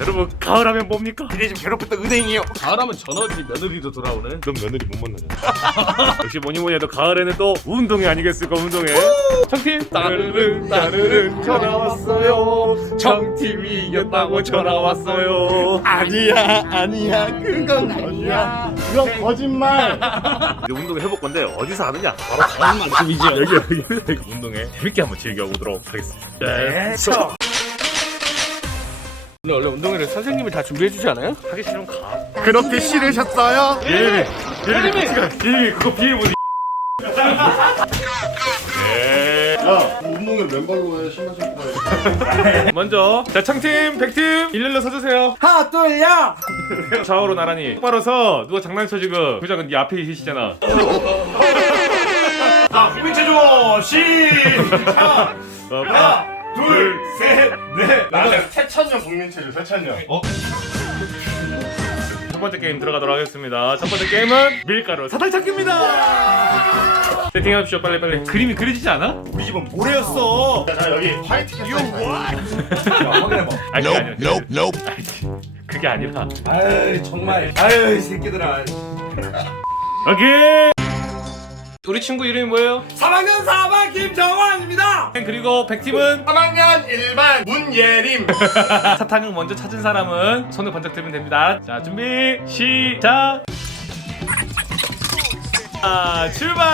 여러분 가을하면 뭡니까? 니네 집 괴롭혔던 은행이요. 잘하면 전화지 며느리도 돌아오네. 그럼 며느리 못 만나잖아. 역시 뭐니 뭐니 해도 가을에는 또 운동회 아니겠습니까 운동회. 청팀 따르릉 따르릉 전화 왔어요. 청팀이 이겼다고 전화 왔어요. 아니야, 아니야, 그건 아니야. 이건 거짓말. 이제 운동회 해볼 건데 어디서 하느냐? 바로 다음 만큼이죠. 여기 여기 운동회 재밌게 한번 즐겨보도록 하겠습니다. 네. 원래 원래 운동회를 선생님이 다 준비해 주지 않아요? 하기 싫으면 가. 그렇게 싫으셨어요? 예림이 예림이 예림이 그거 뭐지? 네. 야, 운동을 맨발로 해, 신발 신고 해. 먼저 자 청팀 백팀 일렬로 서주세요. 하나, 둘, 야! 좌우로 나란히 똑바로 서 누가 장난쳐 지금 부장은 네 앞에 계시잖아 자 국민 체조 시작 하나 둘 셋 넷 나는 세찬형 국민체조, 세찬형. 어? 첫 번째 게임 들어가도록 하겠습니다 첫 번째 게임은 밀가루 사탕 찾기입니다 세팅합시오 빨리 빨리 그림이 그려지지 않아? 우리 집은 모래였어. 자, 여기 화이트 캐스터. 확인해봐. 아니 그게 아니라 그게 아니라 아이, 정말. 아유, 이 새끼들아. 오케이 우리 친구 이름이 뭐예요? 3학년 4반 김정환입니다. 그리고 백팀은 3학년 1반 문예림. 사탕을 먼저 찾은 사람은 손을 번쩍 들면 됩니다. 자, 준비, 시작! 아, 출발!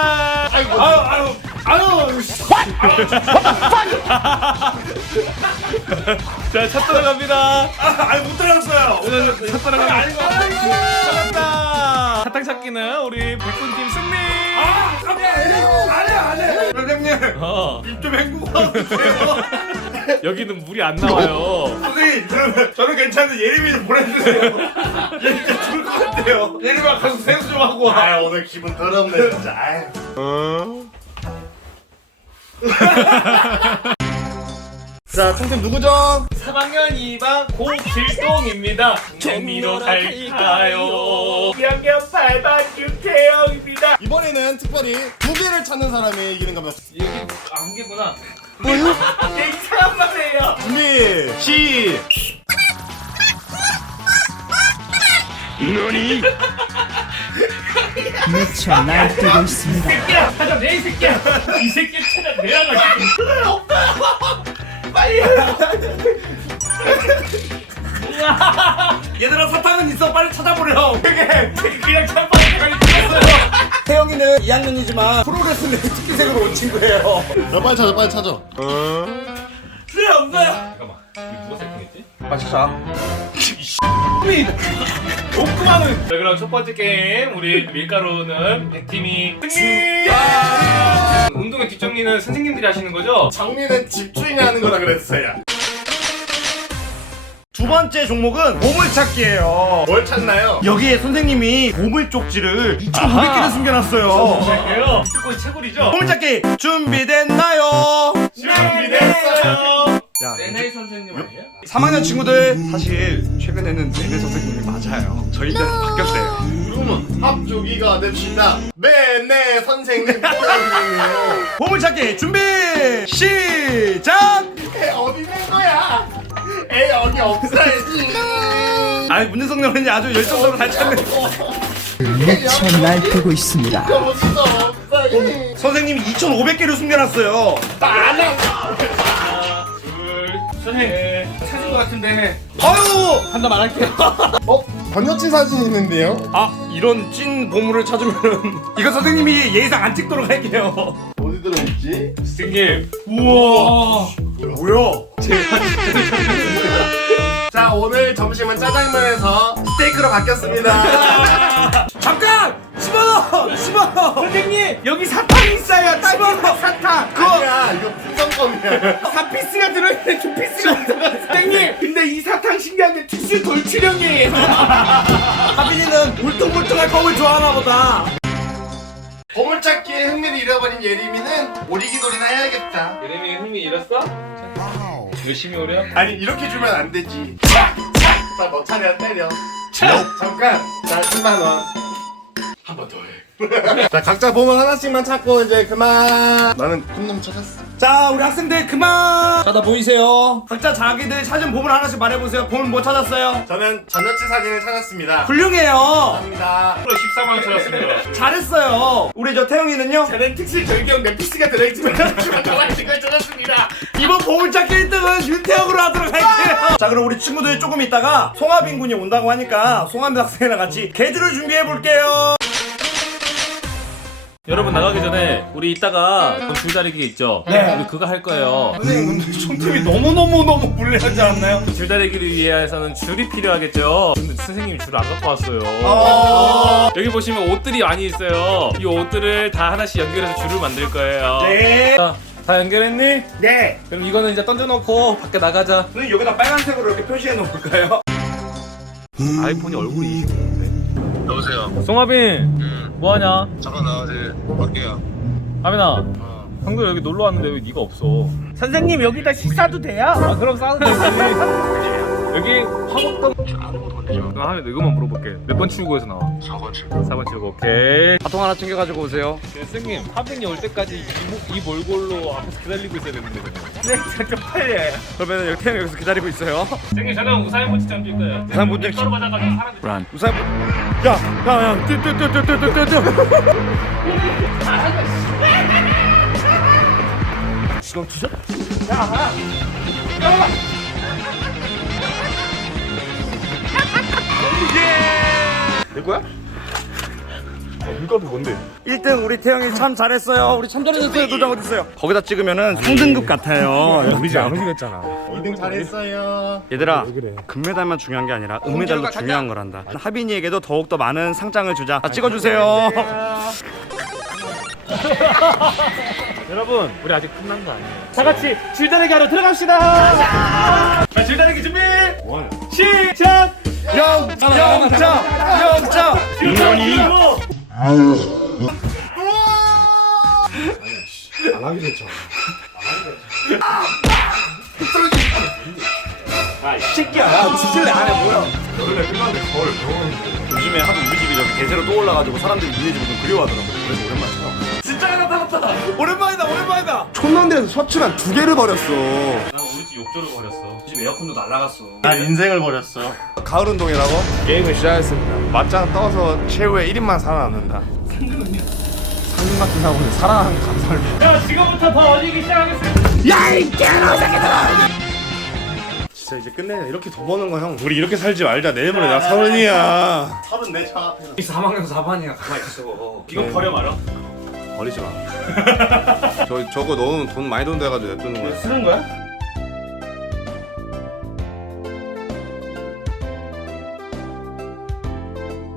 아이고, 아유, 아유, 아유. 자, 첫 들어갑니다. 아유, 못 들었어요. 첫 들어갑니다. 들어간다. 사탕 찾기는 우리 백군팀 승리! 아, 깜짝이야. 안 해, 안 해. 선생님, 어, 입좀 헹구고 하세요. 여기는 물이 안 나와요. 선생님, 저는, 저는 괜찮은데 예림이 좀 보내주세요. 얘 진짜 죽을 것 같아요. 예림아 가서 세수 좀 하고 와. 아, 오늘 기분 더럽네, 진짜. 아유. 자, 총팀 누구죠? 3학년 2반 고길동입니다. 정미로 갈까요? 2학년 8반 유태영입니다. 이번에는 특별히 두 개를 찾는 사람이 이기는 겁니다. 여기 안 개구나. 뭐요? 내 이상한 말이에요. 준비, 시. 미쳐 날뛰고 있습니다. 새끼야, 하자 내이 새끼야. 이 새끼 찾아 내야가지고. 얘들아, 사탕은 있어. 빨리 찾아보려. 그게 그냥 찬바람 죽었어요. 태영이는 2학년이지만 프로레슬링 특기생으로 온 친구예요. 야, 빨리 찾아, 빨리 찾아. 그래 없어요. 잠깐만. 이거 누가 세팅했지? 빨리 찾아. 오크마는. 자 그럼 첫 번째 게임 우리 밀가루는 백팀이 승리. 운동의 뒷정리는 선생님들이 하시는 거죠? 장미는 집주인이 하는 거라 그랬어요. 두 번째 종목은 보물찾기예요. 뭘 찾나요? 여기에 선생님이 보물 쪽지를 2,500개를 숨겨놨어요. 할게요. 이거 채굴이죠? 보물찾기 준비됐나요? 준비됐어요. 야, NA 선생님 아니에요? 3학년 친구들 사실 최근에는 내내 선생님이 맞아요. 저희 때는 바뀌었대요. 그러면 합주기가 됩시다. 네 네 선생님. 보물찾기 준비 시작. 애 어디 낸 거야? 애 여기 없어야지. 아니 문재성 형이 아주 열정적으로 잘 찾네. 미쳐 날뛰고 있습니다. 선생님이 2,500개를 숨겨놨어요. 둘, 선생님 찾은 것 같은데 아유. 한담 안 할게요. 어? 번여친 사진 있는데요? 아 이런 찐 보물을 찾으면 이거 선생님이 예의상 안 찍도록 할게요 어디 들어있지? 선생님 우와. 뭐야? 자 오늘 점심은 짜장면에서 스테이크로 바뀌었습니다 잠깐! 10원원! 10원원! 선생님 여기 사탕이 있어요. 10원원 사탕! 그거 아니야 이거 풍선껌이야 4피스가 들어있는데 2피스가 없어요. 선생님 근데 이 사탕 신기한데 특수 돌출형이에요. 하빈이는 울퉁불퉁할 껌을 좋아하나 보다 보물찾기에 흥미를 잃어버린 예림이는 오리기돌이나 해야겠다 예림이 흥미 잃었어? 열심히 오려? 아니 이렇게 주면 안 되지 자 너 차례야 때려 자 잠깐 자 10만원 한번 더해 자 각자 보물 하나씩만 찾고 이제 그만 나는 큰놈 찾았어 자 우리 학생들 그만 자다 보이세요? 각자 자기들 찾은 보물 하나씩 말해보세요 보물 뭐 찾았어요? 저는 전 여친 사진을 찾았습니다. 훌륭해요 감사합니다. 14만 원 찾았습니다. 잘했어요 우리 저 태영이는요? 저는 특실 절경 넷피스가 들어있지만 좋아하는 걸 찾았습니다. 이번 보물찾기 1등은 윤태형으로 하도록 할게요 자 그럼 우리 친구들이 조금 있다가 송하빈 군이 온다고 하니까 송하빈 학생이랑 같이 개주를 준비해볼게요 여러분 나가기 전에 우리 이따가 줄다리기 있죠? 네. 우리 그거 할 거예요. 선생님 근데 총팀이 너무너무너무 불리하지 않나요? 줄다리기를 위해서는 줄이 필요하겠죠. 근데 선생님이 줄을 안 갖고 왔어요. 어... 여기 보시면 옷들이 많이 있어요. 이 옷들을 다 하나씩 연결해서 줄을 만들 거예요. 네 자, 다 연결했니? 네. 그럼 이거는 이제 던져놓고 밖에 나가자. 선생님 여기다 빨간색으로 이렇게 표시해 놓을까요? 아이폰이 얼굴이 여보세요. 송하빈 뭐하냐? 잠깐 나가지. 밖에야. 하빈아 형들 여기 놀러 왔는데 왜 네가 없어? 선생님 여기다 식사도 돼요? 아 그럼 싸도 되지 여기 화곡동 그럼 하빈 이것만 물어볼게 몇 번 출구에서 나와? 4번 출. 4번 출구 오케이 바통 하나 챙겨가지고 오세요. 네, 선생님 하빈이 올 때까지 이, 모- 이 몰골로 앞에서 기다리고 있어야 되는데 네 잠깐 빨리 그러면 여기 태형 여기서 기다리고 있어요. 선생님 저는 우사인 모찌점 뛸 거예요 우사인 모찌 서로 맞아가지고 사람들 우사인 야, 야, 야, 뛰, 뛰, 뛰, 뛰, 뛰, 뛰, 뛰. 지금? 내 거야? 이거도 뭔데? 1등 우리 태형이 참 잘했어요. 우리 참 잘해줬어요. 도장 어디 있어요? 거기다 찍으면은 상등급 같아요. 우리지 안 움직였잖아 2등 잘했어요. 얘들아, 금메달만 중요한 게 아니라 은메달도 중요한 거란다. 하빈이에게도 더욱 더 많은 상장을 주자. 자, 찍어주세요. 여러분 우리 아직 끝난 거 아니에요 다 같이 줄다리기 하러 들어갑시다 자 줄다리기 준비 시작 영차, 영차, 영차. 인원이 안 하기로 했잖아. 요즘에 하도 우리 집이 대세로 또 올라가지고 사람들이 니네 집을 좀 그리워하더라고. 그래서 오랜만에. 진짜 나타났다. 오랜만이다, 오랜만이다. 촌놈들에서 셔츠만 두 개를 버렸어. 난 우리 집 욕조를 버렸어 집 에어컨도 날라갔어. 난 인생을 버렸어. 가을 운동이라고? 게임을 시작했습니다. 맞짱 떠서 최후의 1인만 살아남는다. 상금 같은 사고는 사랑하는 감사를 자 지금부터 더 어리기 시작하겠습니다 진짜 이제 끝내자. 이렇게 더 버는 거 형. 우리 이렇게 살지 말자. 내일 모레 나 서른이야. 서른 내차 앞에. 3학년 4반이야. 가만히 있어. 이거 버려 말아 버리지 마. 저 저거 넣으면 돈 많이 돈 돼가지고 냅두는 거야. 쓰는 거야?